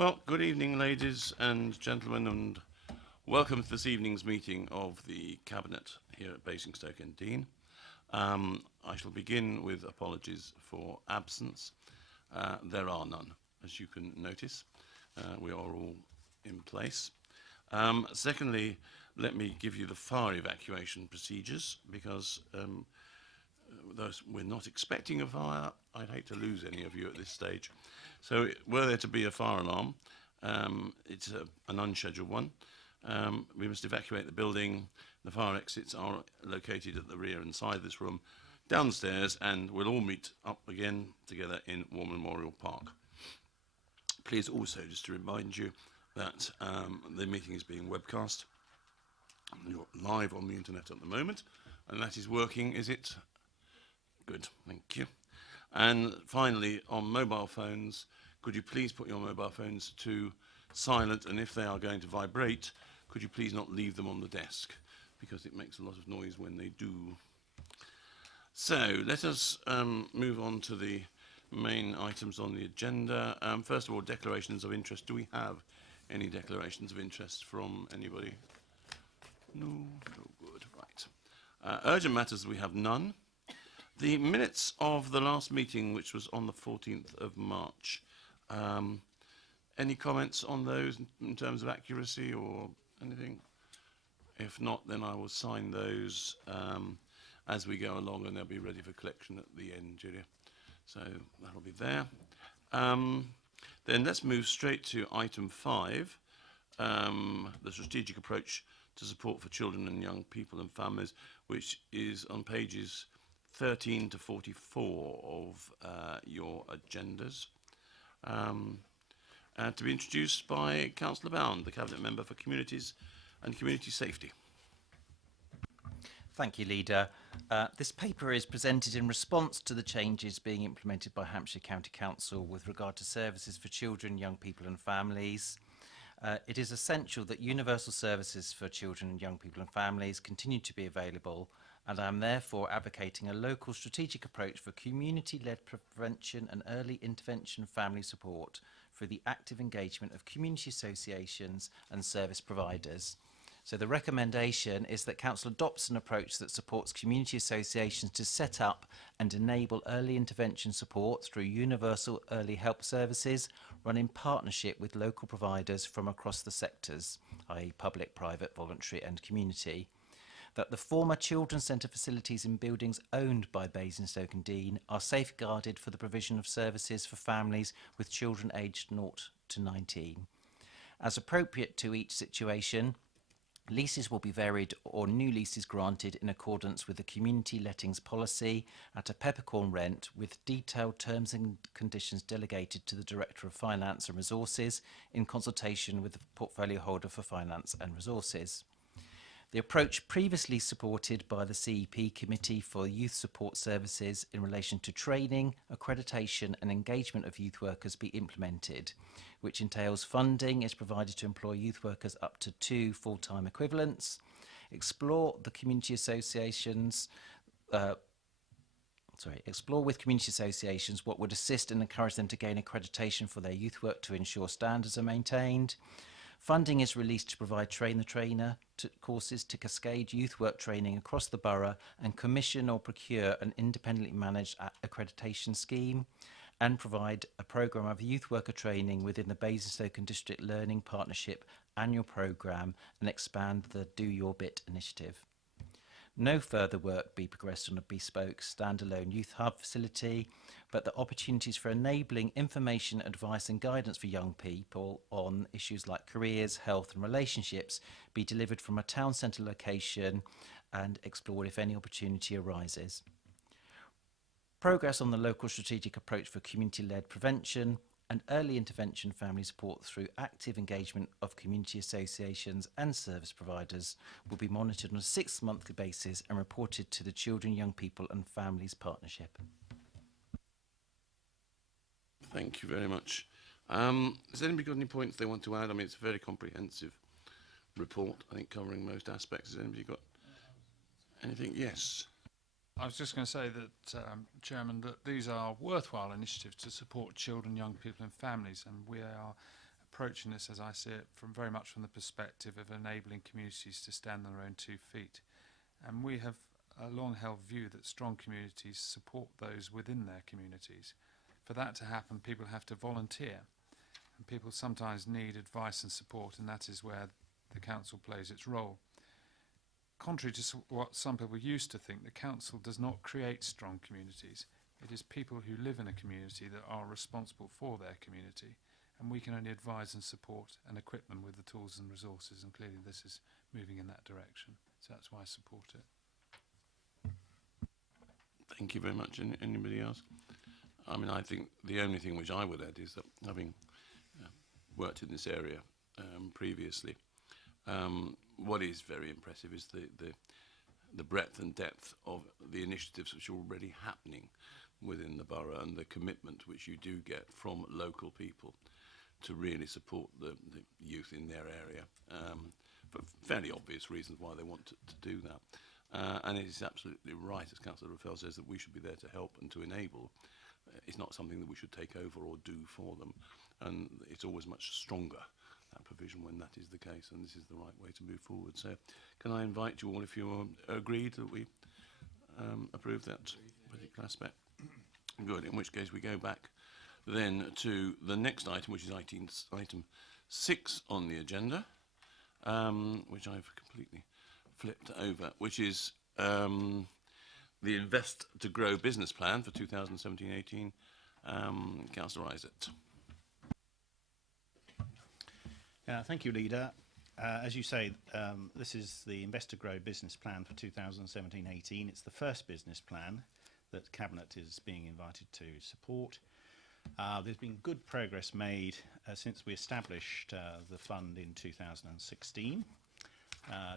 Well, good evening, ladies and gentlemen, and welcome to this evening's meeting of the Cabinet here at Basingstoke and Dean. I shall begin with apologies for absence. There are none, as you can notice. We are all in place. Secondly, let me give you the fire evacuation procedures, because those we're not expecting a fire. I'd hate to lose any of you at this stage. So were there to be a fire alarm, it's an unscheduled one, we must evacuate the building. The fire exits are located at the rear and side of this room, downstairs, and we'll all meet up again together in War Memorial Park. Please also, just to remind you that the meeting is being webcast. You're live on the internet at the moment, and that is working, is it? Good, thank you. And finally, on mobile phones, could you please put your mobile phones to silent, and if they are going to vibrate, could you please not leave them on the desk, because it makes a lot of noise when they do. So let us move on to the main items on the agenda. First of all, declarations of interest. Do we have any declarations of interest from anybody? No, no good, right. Urgent matters, we have none. The minutes of the last meeting, which was on the 14th of March, any comments on those in terms of accuracy or anything? If not, then I will sign those as we go along, and they'll be ready for collection at the end, Julia. So that'll be there. Then let's move straight to item 5, the strategic approach to support for children and young people and families, which is on pages 13 to 44 of your agendas. To be introduced by Councillor Bound, the Cabinet Member for Communities and Community Safety. Thank you, Leader. This paper is presented in response to the changes being implemented by Hampshire County Council with regard to services for children, young people and families. It is essential that universal services for children and young people and families continue to be available, and I am therefore advocating a local strategic approach for community-led prevention and early intervention family support through the active engagement of community associations and service providers. So the recommendation is that Council adopts an approach that supports community associations to set up and enable early intervention support through universal early help services run in partnership with local providers from across the sectors, i.e. public, private, voluntary and community. That the former Children's Centre facilities in buildings owned by Basingstoke and Dean are safeguarded for the provision of services for families with children aged 0 to 19. As appropriate to each situation, leases will be varied or new leases granted in accordance with the community lettings policy at a peppercorn rent, with detailed terms and conditions delegated to the Director of Finance and Resources in consultation with the portfolio holder for finance and resources. The approach previously supported by the CEP Committee for Youth Support Services in relation to training, accreditation and engagement of youth workers be implemented, which entails funding is provided to employ youth workers up to 2 full-time equivalents, explore with community associations what would assist and encourage them to gain accreditation for their youth work to ensure standards are maintained. Funding is released to provide train-the-trainer courses to cascade youth work training across the borough and commission or procure an independently managed accreditation scheme, and provide a programme of youth worker training within the Basingstoke and District Learning Partnership annual programme and expand the Do Your Bit initiative. No further work be progressed on a bespoke standalone youth hub facility, but the opportunities for enabling information, advice and guidance for young people on issues like careers, health and relationships be delivered from a town centre location and explored if any opportunity arises. Progress on the local strategic approach for community-led prevention and early intervention family support through active engagement of community associations and service providers will be monitored on a 6-monthly basis and reported to the Children, Young People and Families Partnership. Thank you very much. Has anybody got any points they want to add? I mean, it's a very comprehensive report, I think, covering most aspects. Has anybody got anything? Yes. I was just going to say that, Chairman, that these are worthwhile initiatives to support children, young people and families, and we are approaching this, as I see it, very much from the perspective of enabling communities to stand on their own 2 feet. And we have a long-held view that strong communities support those within their communities. For that to happen, people have to volunteer, and people sometimes need advice and support, and that is where the council plays its role. Contrary to what some people used to think, the council does not create strong communities. It is people who live in a community that are responsible for their community, and we can only advise and support and equip them with the tools and resources, and clearly this is moving in that direction. So that's why I support it. Thank you very much. Anybody else? I mean, I think the only thing which I would add is that having worked in this area previously, what is very impressive is the breadth and depth of the initiatives which are already happening within the borough, and the commitment which you do get from local people to really support the youth in their area, for fairly obvious reasons why they want to do that. And it is absolutely right, as Councillor Raffel says, that we should be there to help and to enable. It's not something that we should take over or do for them, and it's always much stronger, that provision, when that is the case, and this is the right way to move forward. So can I invite you all, if you are agreed, that we approve that particular aspect? Good, in which case we go back then to the next item, which is item 6 on the agenda, which I've completely flipped over, which is the Invest to Grow business plan for 2017-18. Councillor Isaac. Thank you, Leader. As you say, this is the Invest to Grow business plan for 2017-18. It's the first business plan that Cabinet is being invited to support. There's been good progress made since we established the fund in 2016.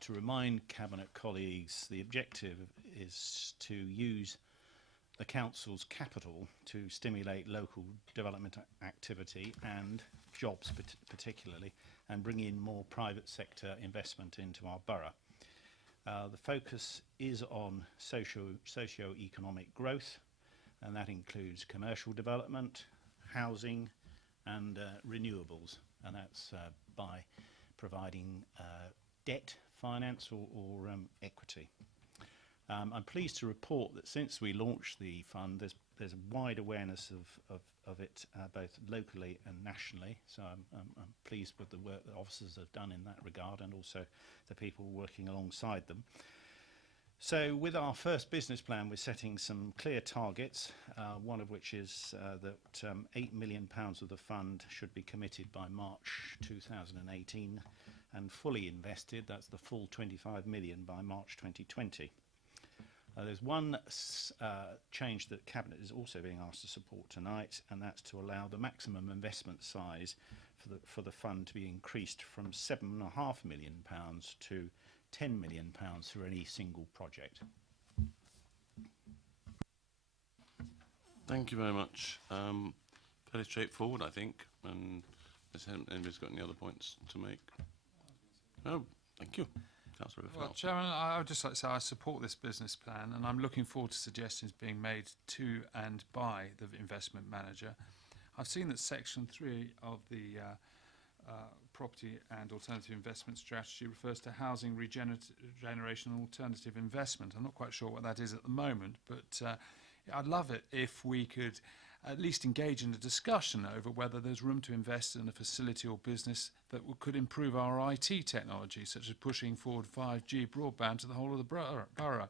To remind Cabinet colleagues, the objective is to use the Council's capital to stimulate local development activity and jobs particularly, and bring in more private sector investment into our borough. The focus is on socio-economic growth, and that includes commercial development, housing and renewables, and that's by providing debt finance or equity. I'm pleased to report that since we launched the fund, there's a wide awareness of it both locally and nationally, so I'm pleased with the work that officers have done in that regard, and also the people working alongside them. So with our first business plan, we're setting some clear targets, one of which is that £8 million of the fund should be committed by March 2018 and fully invested, that's the full 25 million by March 2020. There's one change that Cabinet is also being asked to support tonight, and that's to allow the maximum investment size for the fund to be increased from £7.5 million to £10 million for any single project. Thank you very much. Fairly straightforward, I think. And has anybody's got any other points to make? No, thank you. Councillor Raffel. Well, Chairman, I would just like to say I support this business plan, and I'm looking forward to suggestions being made to and by the investment manager. I've seen that Section 3 of the Property and Alternative Investment Strategy refers to housing regeneration and alternative investment. I'm not quite sure what that is at the moment, but I'd love it if we could at least engage in a discussion over whether there's room to invest in a facility or business that could improve our IT technology, such as pushing forward 5G broadband to the whole of the borough.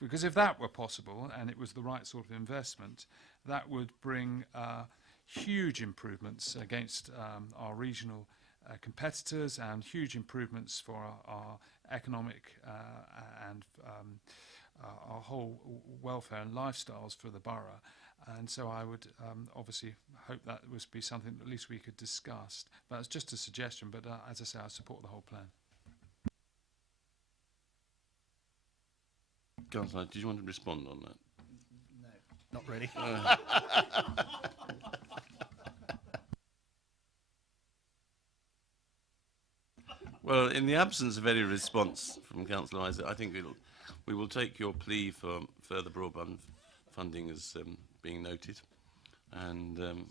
Because if that were possible, and it was the right sort of investment, that would bring huge improvements against our regional competitors, and huge improvements for our economic and our whole welfare and lifestyles for the borough. And so I would obviously hope that would be something that at least we could discuss. But it's just a suggestion, but as I say, I support the whole plan. Councillor, did you want to respond on that? No, not really. Well, in the absence of any response from Councillor Isaac, I think we will take your plea for further broadband funding as being noted, and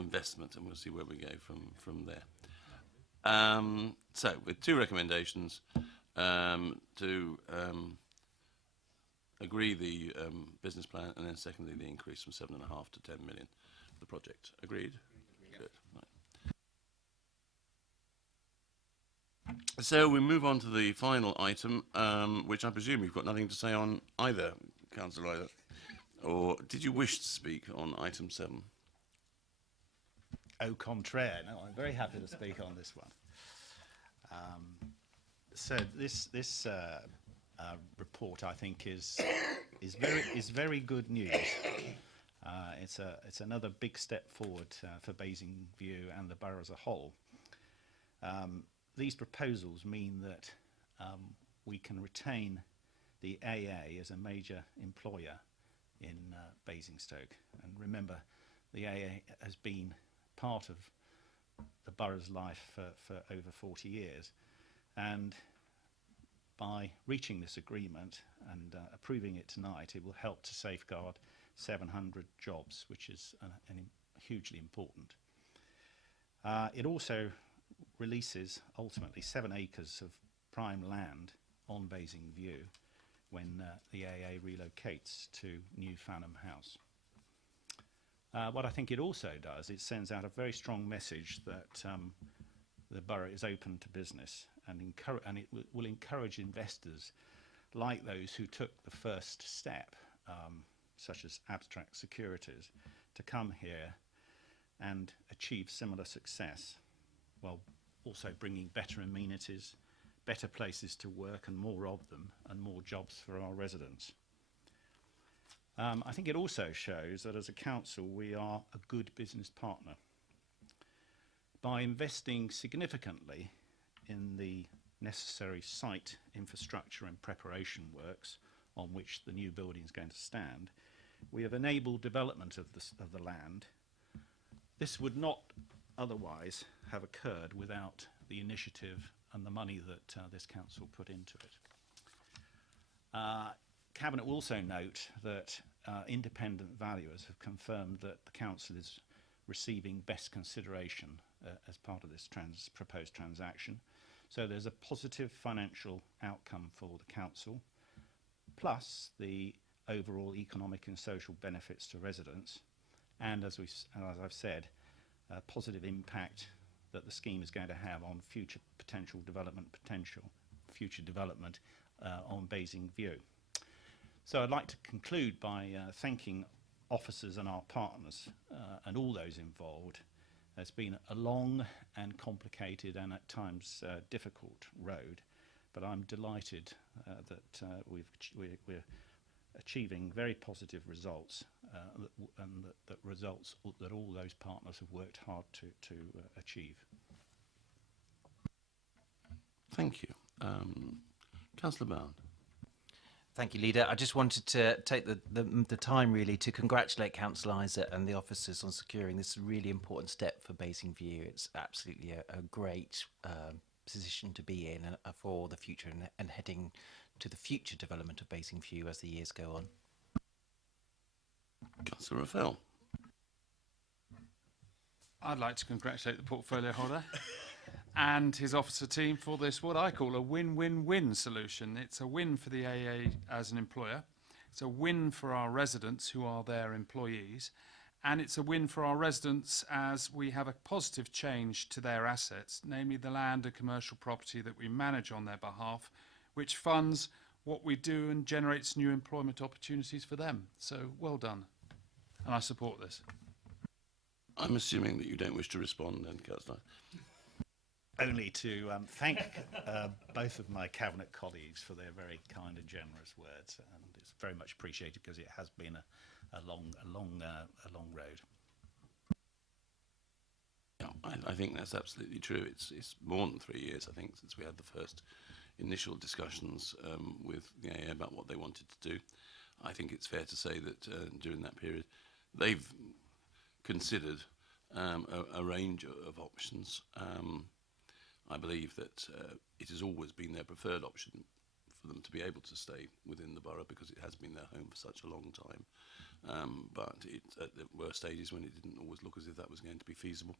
investment, and we'll see where we go from there. So, with two recommendations, to agree the business plan, and then secondly the increase from 7.5 to 10 million for the project. Agreed? Good. Right. So we move on to the final item, which I presume you've got nothing to say on either, Councillor Ryder. Or did you wish to speak on item 7? Au contraire, no, I'm very happy to speak on this one. So this report, I think, is very good news. It's another big step forward for Basingview and the borough as a whole. These proposals mean that we can retain the AA as a major employer in Basingstoke. And remember, the AA has been part of the borough's life for over 40 years. And by reaching this agreement and approving it tonight, it will help to safeguard 700 jobs, which is hugely important. It also releases ultimately 7 acres of prime land on Basingview when the AA relocates to New Farnham House. What I think it also does, it sends out a very strong message that the borough is open to business, and it will encourage investors like those who took the first step, such as Abstract Securities, to come here and achieve similar success, while also bringing better amenities, better places to work and more of them, and more jobs for our residents. I think it also shows that as a council we are a good business partner. By investing significantly in the necessary site infrastructure and preparation works on which the new building is going to stand, we have enabled development of the land. This would not otherwise have occurred without the initiative and the money that this council put into it. Cabinet will also note that independent valuers have confirmed that the council is receiving best consideration as part of this proposed transaction. So there's a positive financial outcome for the council, plus the overall economic and social benefits to residents, and as I've said, a positive impact that the scheme is going to have on future development on Basingview. So I'd like to conclude by thanking officers and our partners and all those involved. It's been a long and complicated and at times difficult road, but I'm delighted that we're achieving very positive results and that results that all those partners have worked hard to achieve. Thank you. Councillor Bound. Thank you, Leader. I just wanted to take the time really to congratulate Councillor Isaac and the officers on securing this really important step for Basingview. It's absolutely a great position to be in for the future and heading to the future development of Basingview as the years go on. Councillor Raphael. I'd like to congratulate the portfolio holder and his officer team for this, what I call a win-win-win solution. It's a win for the AA as an employer, it's a win for our residents who are their employees, and it's a win for our residents as we have a positive change to their assets, namely the land and commercial property that we manage on their behalf, which funds what we do and generates new employment opportunities for them. So well done, and I support this. I'm assuming that you don't wish to respond then, Councillor. Only to thank both of my cabinet colleagues for their very kind and generous words, and it's very much appreciated because it has been a long road. Yeah, I think that's absolutely true. It's more than 3 years, I think, since we had the first initial discussions with the AA about what they wanted to do. I think it's fair to say that during that period, they've considered a range of options. I believe that it has always been their preferred option for them to be able to stay within the borough because it has been their home for such a long time. but there were stages when it didn't always look as if that was going to be feasible.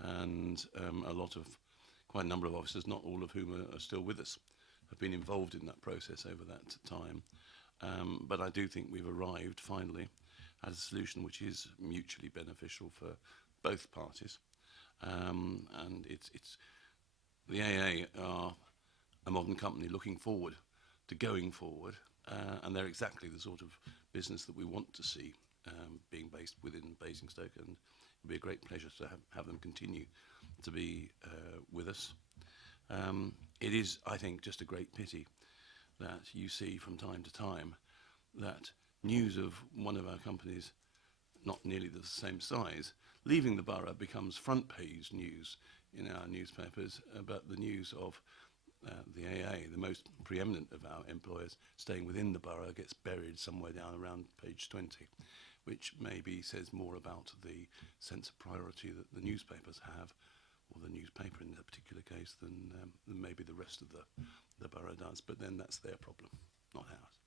And quite a number of officers, not all of whom are still with us, have been involved in that process over that time. But I do think we've arrived finally at a solution which is mutually beneficial for both parties. And the AA are a modern company looking forward to going forward, and they're exactly the sort of business that we want to see being based within Basingstoke, and it'll be a great pleasure to have them continue to be with us. It is, I think, just a great pity that you see from time to time that news of one of our companies, not nearly the same size, leaving the borough becomes front page news in our newspapers, but the news of the AA, the most preeminent of our employers, staying within the borough gets buried somewhere down around page 20, which maybe says more about the sense of priority that the newspapers have, or the newspaper in that particular case, than maybe the rest of the borough does. But then that's their problem, not ours.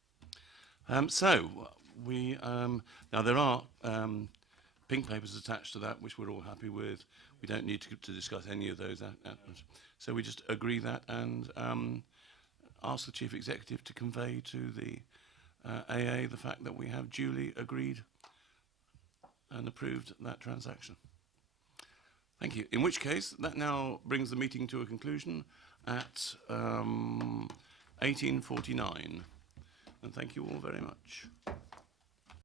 Now there are pink papers attached to that, which we're all happy with. We don't need to discuss any of those. So we just agree that and ask the Chief Executive to convey to the AA the fact that we have duly agreed and approved that transaction. Thank you. In which case, that now brings the meeting to a conclusion at 18:49. And thank you all very much.